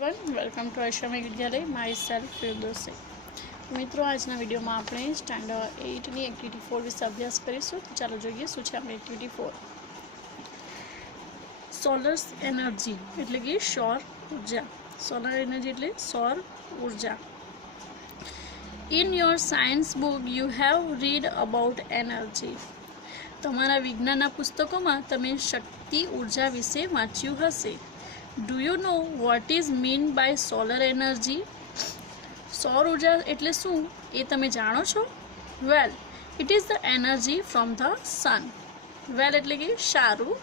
Everyone welcome to आश्रमी विद्यालय my self Firdausi. मित्रों आजना video में आपणे स्टैंडर्ड 8 ની एक्टिविटी 4 विषे अभ्यास करीशुं। तो चालो जोईए शुं छे आपणी एक्टिविटी 4। सोलर एनर्जी एटले के सौर ऊर्जा। सोलर एनर्जी एटले सौर ऊर्जा। In your science book you have read about energy. तमारा विज्ञानना पुस्तकोमां तमे शक्ति ऊर्जा विषे वांच्युं हशे। Do you know what is mean by solar energy? सौर ऊर्जा एटले शुं ए तमे जाणो छो? Well it is the energy from the sun. Well एटले के सारू।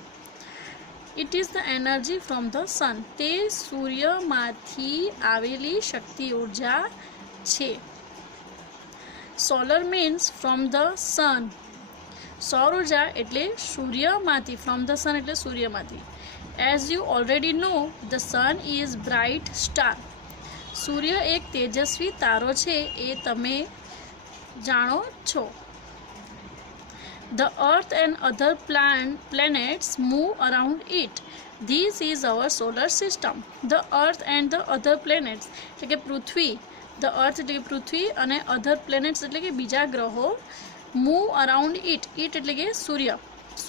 It is the energy from the sun. ते सूर्यमांथी आवेली शक्ति ऊर्जा छे। Solar means from the sun. सौर ऊर्जा एटले सूर्यमांथी। फ्रॉम द सन एटले सूर्यमांथी। As you already know, the sun is bright star. सूर्य एक तेजस्वी तारो छे ए तमे जाणो छो। The earth and other planets move around it. This is our solar system. The earth and the other planets એટલે કે પૃથ્વી, the earth એટલે કે પૃથ્વી અને other planets એટલે કે બીજા ગ્રહો, move around it. It એટલે કે સૂર્ય,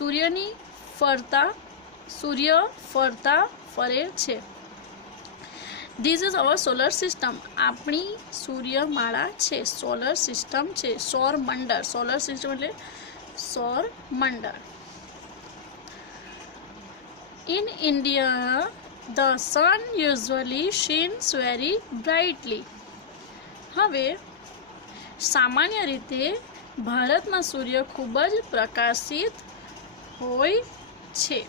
સૂર્યની ફરતા, सूर्य फरता फरे छे। This is our solar system. आपणी सूर्यमाळा छे, सोलर सिस्टम छे, सौर मंडल। सोलर सिस्टम एटले सौर मंडल। In India the sun usually shines very brightly. हवे सामान्य रीते भारतमां सूर्य खूब ज प्रकाशित होय छे।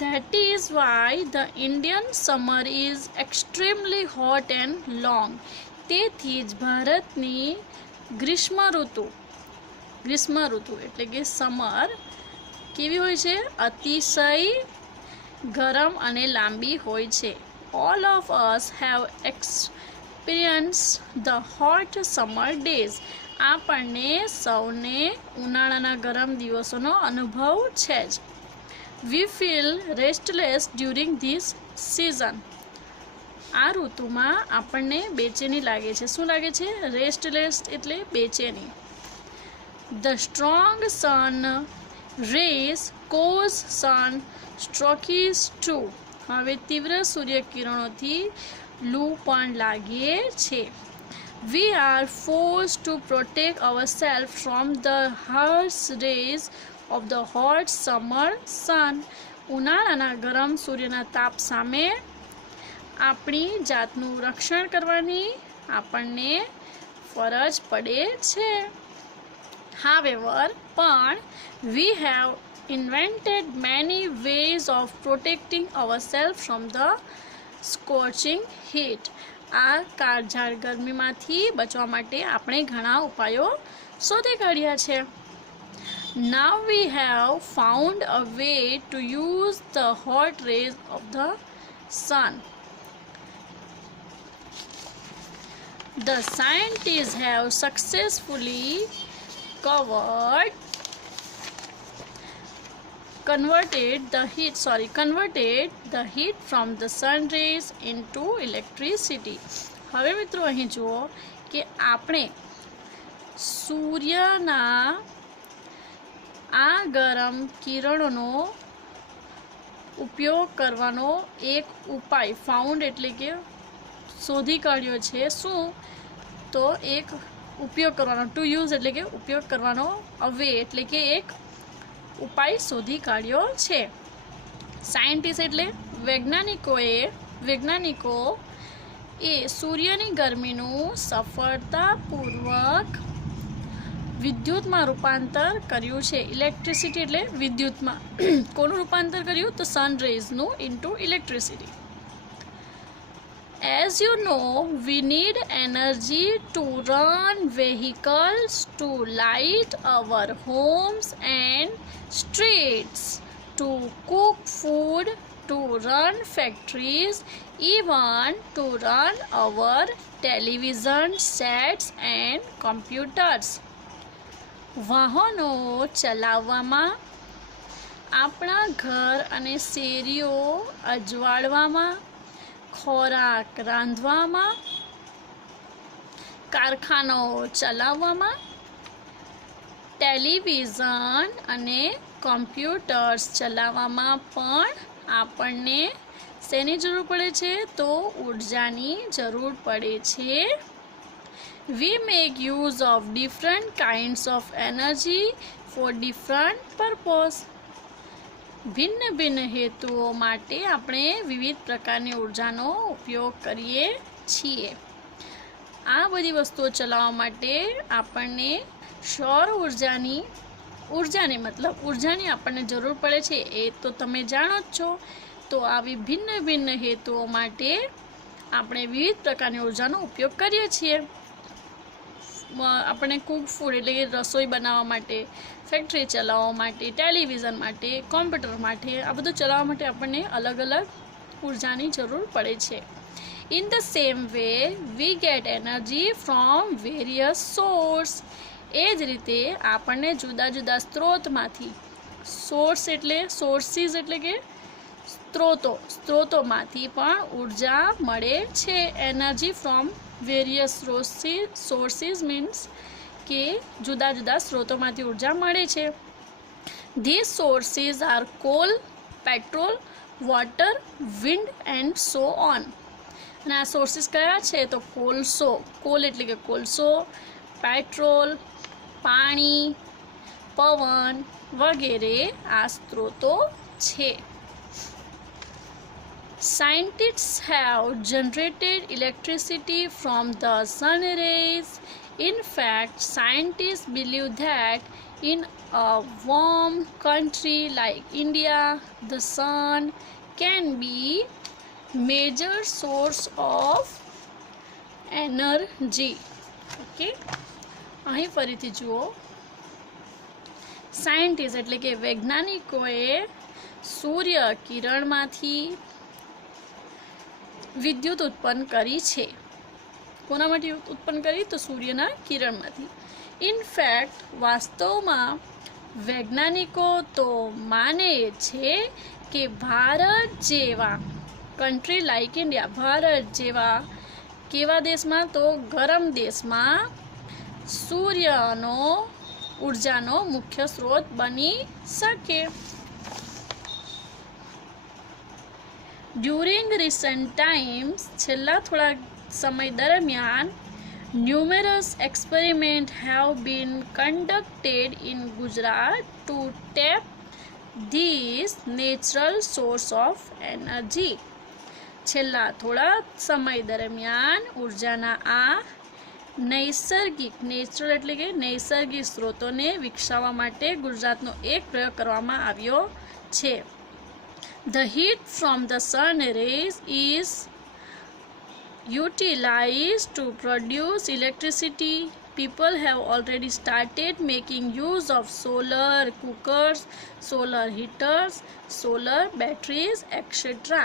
That is why the Indian summer is extremely hot and long. તેથી જ ભારતની ગ્રીષ્મ ઋતુ એટલે કે સમર કેવી હોય છે? અતિશય ગરમ અને લાંબી હોય છે. All of us have experienced the hot summer days. આપણને સૌને ઉનાળાના ગરમ દિવસોનો અનુભવ છે જ. We feel restless during this season. આ ઋતુમાં આપણને બેચેની લાગે છે. શું લાગે છે? રેસ્ટલેસ એટલે બેચેની. The strong sun rays cause sun strokes too. હવે તીવ્ર સૂર્યકિરણોથી લૂ પણ લાગે છે. We are forced to protect ourselves from the harsh rays of the hot summer sun. ઉનાળાના ગરમ સૂર્યના તાપ સામે આપણી જાતનું રક્ષણ કરવાની આપણને ફરજ પડે છે. However, પણ we have invented many ways of protecting ourselves from the scorching heat. આ કાળઝાળ ગરમીમાંથી બચવા માટે આપણે ઘણા ઉપાયો શોધી કાઢ્યા છે. Now we have found a way to use the hot rays of the sun. The scientists have successfully converted the heat from the sun rays into electricity. હવે મિત્રો અહીં જુઓ કે આપણે સૂર્યના આ ગરમ કિરણોનો ઉપયોગ કરવાનો એક ઉપાય ફાઉન્ડ એટલે કે શોધી કાઢ્યો છે. શું? તો એક ઉપયોગ કરવાનો, ટુ યુઝ એટલે કે ઉપયોગ કરવાનો, અવે એટલે કે એક ઉપાય શોધી કાઢ્યો છે. સાયન્ટિસ્ટ એટલે વૈજ્ઞાનિકો એ સૂર્યની ગરમીનું સફળતાપૂર્વક વિદ્યુતમાં રૂપાંતર કર્યું છે. ઇલેક્ટ્રિસિટી એટલે વિદ્યુતમાં કોનું રૂપાંતર કર્યું? તો સન રેઝનું into electricity. As you know, we need energy to run vehicles, to light our homes and streets, to cook food, to run factories, even to run our television sets and computers. વાહનો ચલાવવામાં આપણા ઘર અને શેરીઓ અજવાળવામાં, ખોરાક રાંધવામાં, કારખાનાઓ ચલાવવામાં, television અને કોમ્પ્યુટર્સ ચલાવવામાં પણ આપણને શેની જરૂર પડે છે? તો ઉર્જાની જરૂર પડે છે. We make use of different kinds of energy for different purpose. ભિન્ન ભિન્ન હેતુઓ માટે આપણે વિવિધ પ્રકારની ઉર્જાનો ઉપયોગ કરીએ છીએ. આ બધી વસ્તુઓ ચલાવવા માટે આપણને સૌર ઉર્જાની આપણને જરૂર પડે છે, એ તો તમે જાણો જ છો. તો આવી ભિન્ન ભિન્ન હેતુઓ માટે આપણે વિવિધ પ્રકારની ઉર્જાનો ઉપયોગ કરીએ છીએ. આપણે કુક ફૂડ એટલે કે રસોઈ બનાવવા માટે, ફેક્ટરી ચલાવવા માટે, ટેલિવિઝન માટે, કોમ્પ્યુટર માટે, આ બધું ચલાવવા માટે આપણને અલગ અલગ ઉર્જાની જરૂર પડે છે. In the same way, we get energy from various sources. એ જ રીતે આપણને જુદા જુદા સ્ત્રોતમાંથી, સોર્સિસ એટલે કે સ્ત્રોતોમાંથી પણ ઉર્જા મળે છે. Energy from various sources means કે જુદા જુદા સ્ત્રોતોમાંથી ઉર્જા મળે છે. This sources are coal, petrol, water, wind and so on. અને આ સોર્સિસ કયા છે? તો કોલ એટલે કે કોલસો, પેટ્રોલ, પાણી, પવન વગેરે આ સ્ત્રોતો છે. Scientists have generated electricity from the sun rays. In fact, scientists believe that in a warm country like India, the sun can be major source of energy. Okay, અહીં ફરીથી જુઓ. સાયન્ટિસ્ટ એટલે કે વૈજ્ઞાનિકોએ સૂર્ય કિરણમાંથી વિદ્યુત ઉત્પન્ન કરી છે. કોનામાંથી ઉત્પન્ન કરી? તો સૂર્યના કિરણમાંથી. ઇનફેક્ટ વાસ્તવમાં વૈજ્ઞાનિકો તો માને છે કે ભારત જેવા કન્ટ્રી લાઇક ઇન્ડિયા, ભારત જેવા કેવા દેશમાં? તો ગરમ દેશમાં સૂર્યનો ઉર્જાનો મુખ્ય સ્ત્રોત બની શકે. ડ્યુરિંગ રિસન્ટ ટાઈમ્સ, છેલ્લા થોડા સમય દરમિયાન, numerous experiment have been conducted in Gujarat to tap this natural source of energy. છેલ્લા થોડા સમય દરમિયાન ઉર્જાના આ નેચરલ એટલે કે નૈસર્ગિક સ્ત્રોતોને વિકસાવવા માટે ગુજરાતનો એક પ્રયોગ કરવામાં આવ્યો છે. The heat from the sun rays is utilized to produce electricity. People have already started making use of solar cookers, solar heaters, solar batteries, etc.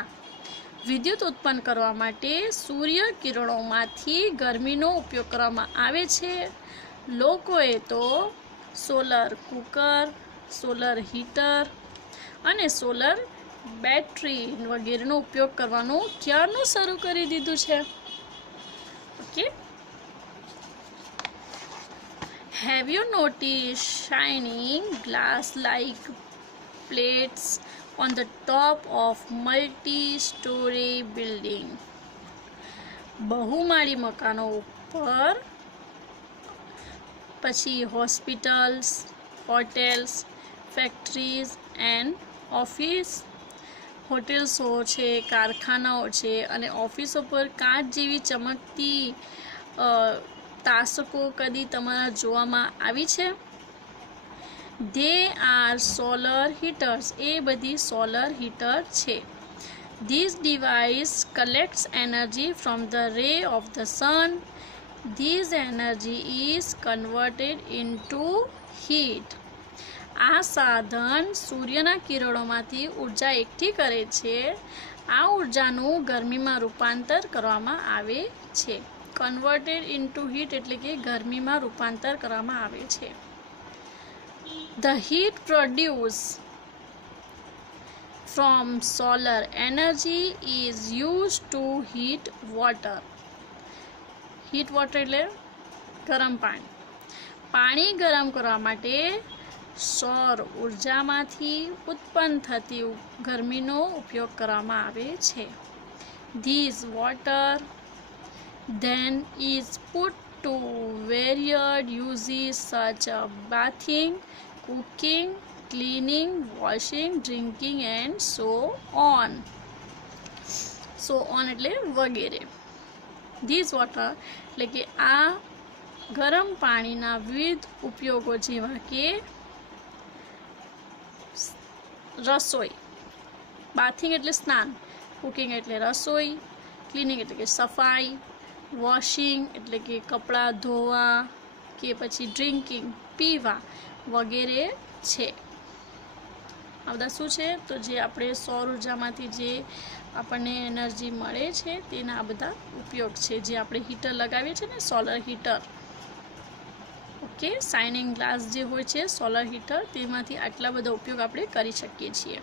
વિદ્યુત ઉત્પન્ન કરવા માટે સૂર્ય કિરણોમાંથી ગરમીનો ઉપયોગ કરવામાં આવે છે. લોકોએ તો સોલર કુકર, સોલર હીટર અને સોલર બેટરી વગેરેનો ઉપયોગ કરવાનું ક્યારનું શરૂ કરી દીધું છે. Okay, have you notice shining glass like plates on the top of multi-story building. બહુમાળી મકાનો ઉપર, પછી hospitals, hotels, factories and office, હોટેલ્સો છે, કારખાનાઓ છે અને ઓફિસો પર કાચ જેવી ચમકતી તાસકો કદી તમારા જોવામાં આવી છે? They are solar heaters. એ બધી સોલર હીટર છે. This device collects energy from the ray of the sun. This energy is converted into heat. આ સાધન સૂર્યના કિરણોમાંથી ઉર્જા એકઠી કરે છે. આ ઉર્જાનું ગરમીમાં રૂપાંતર કરવામાં આવે છે. કન્વર્ટેડ ઇન્ટુ હીટ એટલે કે ગરમીમાં રૂપાંતર કરવામાં આવે છે. The heat produced from solar energy is used to heat water. Heat water એટલે ગરમ પાણી. પાણી ગરમ કરવા માટે સૌર ઉર્જામાંથી ઉત્પન્ન થતી ગરમીનો ઉપયોગ કરવામાં આવે છે. This water then is put to varied uses such as bathing, cooking, cleaning, washing, drinking and so on. So on એટલે વગેરે. This water એટલે કે આ ગરમ પાણીના વિવિધ ઉપયોગો જેવા કે રસોઈ, બાથિંગ એટલે સ્નાન, કુકિંગ એટલે રસોઈ, ક્લિનિંગ એટલે કે સફાઈ, વોશિંગ એટલે કે કપડાં ધોવા કે પછી ડ્રિંકિંગ પીવા વગેરે છે. આ બધા શું છે? તો જે આપણે સૌર ઉર્જામાંથી જે આપણને એનર્જી મળે છે તેના આ બધા ઉપયોગ છે. જે આપણે હીટર લગાવીએ છીએ ને, solar heater, okay, shining glass જે હોય છે સોલર હીટર, તેમાંથી આટલા બધા ઉપયોગ આપણે કરી શકીએ છીએ.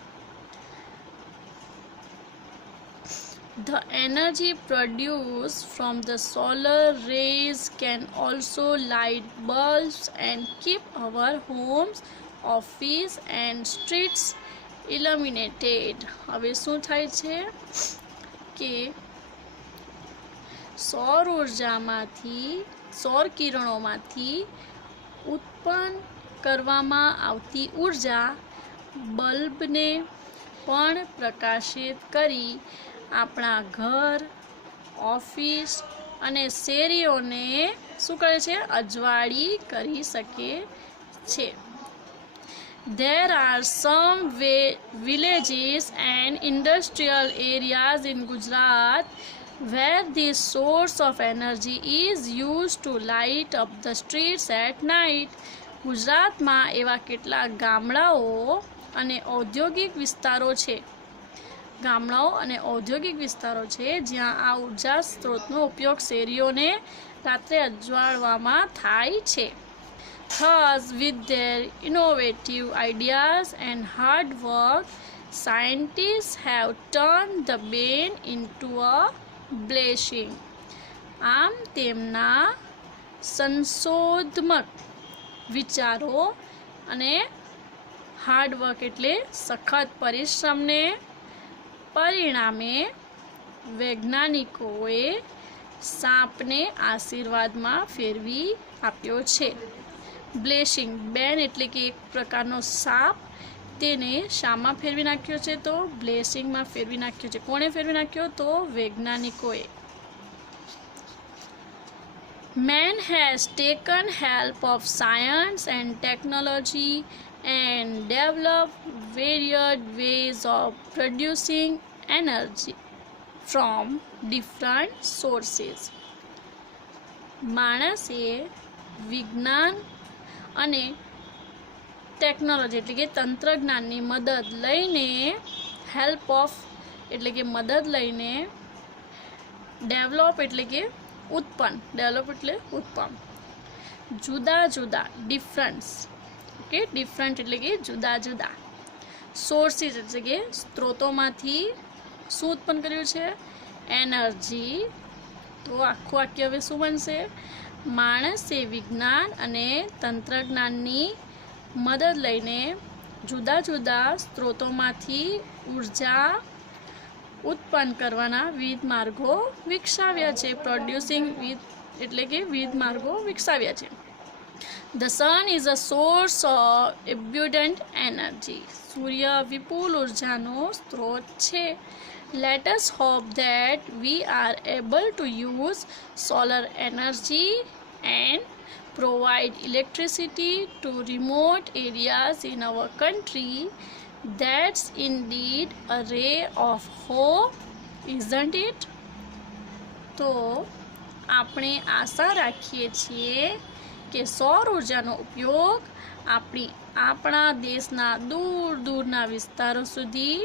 The energy produced from the solar rays can also light bulbs and keep our homes, office and streets illuminated. હવે શું થાય છે કે સૌર ઉર્જામાંથી, સૌર કિરણોમાંથી ઉત્પન્ન કરવામાં આવતી ઉર્જા બલ્બને પણ પ્રકાશિત કરી આપણા ઘર, ઓફિસ અને શેરીઓને શું કરે છે? અજવાળી કરી શકે છે. There are some villages and industrial areas in Gujarat where this source of energy is used to light up the streets at night. ગુજરાતમાં એવા કેટલાક ગામડાઓ અને ઔદ્યોગિક વિસ્તારો છે, જ્યાં આ ઉર્જા સ્ત્રોતનો ઉપયોગ શેરીઓને રાત્રે અજવાળવામાં થાય છે. Thus, with their innovative ideas and hard work, scientists have turned the bane into a blessing. આમ તેમના સંશોધમક વિચારો અને હાર્ડવર્ક એટલે સખત પરિશ્રમને પરિણામે વૈજ્ઞાનિકોએ સાપને આશીર્વાદમાં ફેરવી આપ્યો છે. બ્લેસિંગ, બેન એટલે કે એક પ્રકારનો સાપ, તેને શામાં ફેરવી નાખ્યો છે? તો બ્લેસિંગમાં ફેરવી નાખ્યો છે. કોણે ફેરવી નાખ્યો? તો વૈજ્ઞાનિકોએ. Man has taken help of science and technology and developed varied ways of producing energy from different sources. માણસે વિજ્ઞાન અને ટેકનોલોજી એટલે કે તંત્રજ્ઞાનની મદદ લઈને, હેલ્પ ઓફ એટલે કે મદદ લઈને, ડેવલપ એટલે કે ઉત્પન્ન, ડેવલપ એટલે ઉત્પન્ન, જુદા જુદા, ડિફરન્સ, ઓકે, ડિફરન્ટ એટલે કે જુદા જુદા, સોર્સિસ એટલે કે સ્ત્રોતોમાંથી શું ઉત્પન્ન કર્યું છે? એનર્જી. તો આખું વાક્ય હવે શું બનશે? માણસે વિજ્ઞાન અને તંત્રજ્ઞાનની મદદ લઈને જુદા જુદા સ્ત્રોતોમાંથી ઉર્જા ઉત્પન્ન કરવાના વિવિધ માર્ગો વિકસાવ્યા છે. પ્રોડ્યુસિંગ એટલે કે વિવિધ માર્ગો વિકસાવ્યા છે. The sun is a source of abundant energy. સૂર્ય વિપુલ ઉર્જાનો સ્ત્રોત છે. Let us hope that we are able to use solar energy and provide electricity to remote areas in our country. That's indeed a ray of hope, isn't it? તો આપણે આશા રાખીએ છીએ કે સૌર ઉર્જાનો ઉપયોગ આપણા દેશના દૂર દૂરના વિસ્તારો સુધી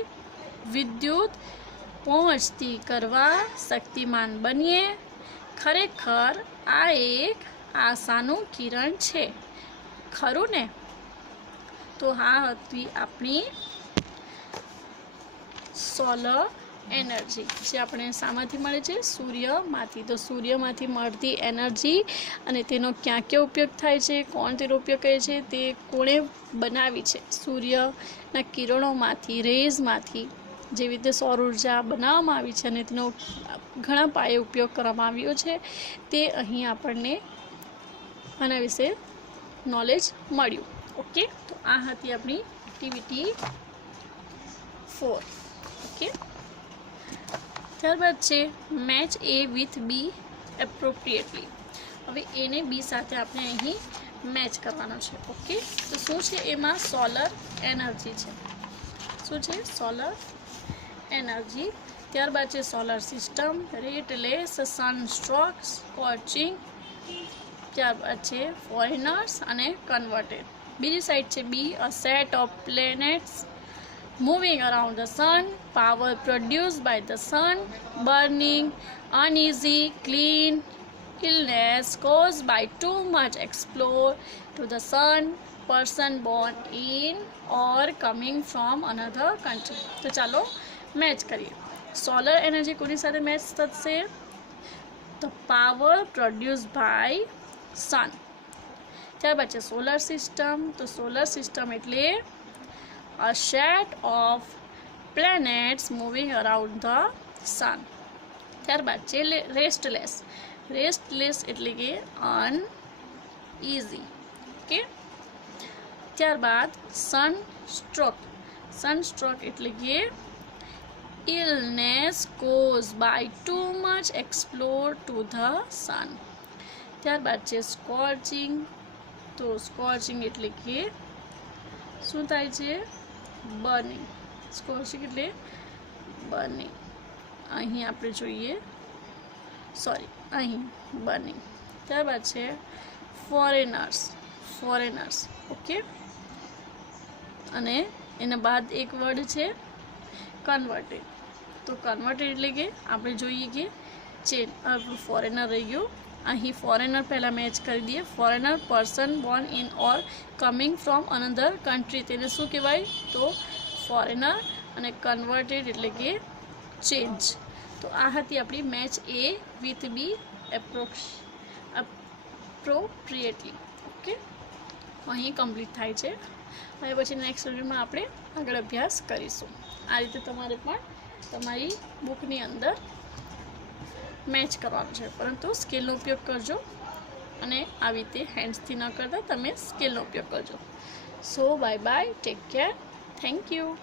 વિદ્યુત પહોંચતી કરવા શક્તિમાન બનીએ. ખરેખર આ એક આશાનું કિરણ છે, ખરું ને? તો આ હતી આપણી સોલર એનર્જી, જે આપણે શામાંથી મળે છે? સૂર્યમાંથી. તો સૂર્યમાંથી મળતી એનર્જી અને તેનો ક્યાં ક્યાં ઉપયોગ થાય છે, કોણ તેનો ઉપયોગ કરે છે, તે કોણે બનાવી છે? સૂર્યના કિરણોમાંથી, રેઝમાંથી જેવી રીતે સૌર ઉર્જા બનાવવામાં આવી છે અને તેનો ઘણા પાયે ઉપયોગ કરવામાં આવ્યો છે, તે અહીં આપણને આના વિશે નોલેજ મળ્યું. ઓકે, તો આ હતી આપણી એક્ટિવિટી 4. ઓકે, ત્યારબાદ છે match A with B appropriately. હવે એને બી સાથે આપણે અહીં મેચ કરવાનો છે. ઓકે, તો શું છે એમાં? સોલર એનર્જી છે. શું છે? Solar energy. ત્યારબાદ છે સોલર સિસ્ટમ, રેટલેસ, સનસ્ટ્રોક, સ્કોચિંગ. ત્યારબાદ છે ફોરેનર્સ અને કન્વર્ટેડ. બીજી સાઈડ છે B, a set of planets moving around the sun, power produced by the sun, burning, uneasy, clean, illness caused by too much exposure to the sun, person born in or coming from another country. તો ચાલો match કરીએ. Solar energy કોની સાથે match થશે? તો power produce by સન. ત્યારબાદ છે solar system. તો સોલર સિસ્ટમ એટલે a set of planets moving around the sun. ત્યારબાદ છે રેસ્ટલેસ. રેસ્ટલેસ એટલે કે અનઇઝી. ઓકે, ત્યારબાદ સનસ્ટ્રોક. સનસ્ટ્રોક એટલે કે illness cause by too much explore to the sun. ત્યારબાદ છે સ્કોર્ચિંગ. તો સ્કોર્ચિંગ એટલે કે શું થાય છે? બર્નિંગ. સ્કોર્ચિંગ એટલે બર્નિંગ. અહીં આપણે જોઈએ, અહીં બર્નિંગ. ત્યારબાદ છે ફોરેનર્સ. ફોરેનર્સ. ઓકે, અને એના બાદ એક વર્ડ છે કન્વર્ટેડ. તો કન્વર્ટેડ એટલે કે આપણે જોઈએ કે ચેન, આપણું ફોરેનર રહી ગયું. અહીં ફોરેનર પહેલાં મેચ કરી દઈએ. Foreigner, person Born in or coming from another country, તેને શું કહેવાય? તો ફોરેનર. અને કન્વર્ટેડ એટલે કે ચેન્જ. તો આ હતી આપણી match A with B appropriately. Okay, અહીં કમ્પ્લીટ થાય છે. હવે પછી નેક્સ્ટ વિડીયોમાં આપણે આગળ અભ્યાસ કરીશું. આ રીતે તમારે પણ તમારી બુકની અંદર મેચ કરવાનું છે, પરંતુ સ્કેલનો ઉપયોગ કરજો અને આવી રીતે હેન્ડ્સથી ન કરતા તમે સ્કેલનો ઉપયોગ કરજો. So bye bye, take care, thank you.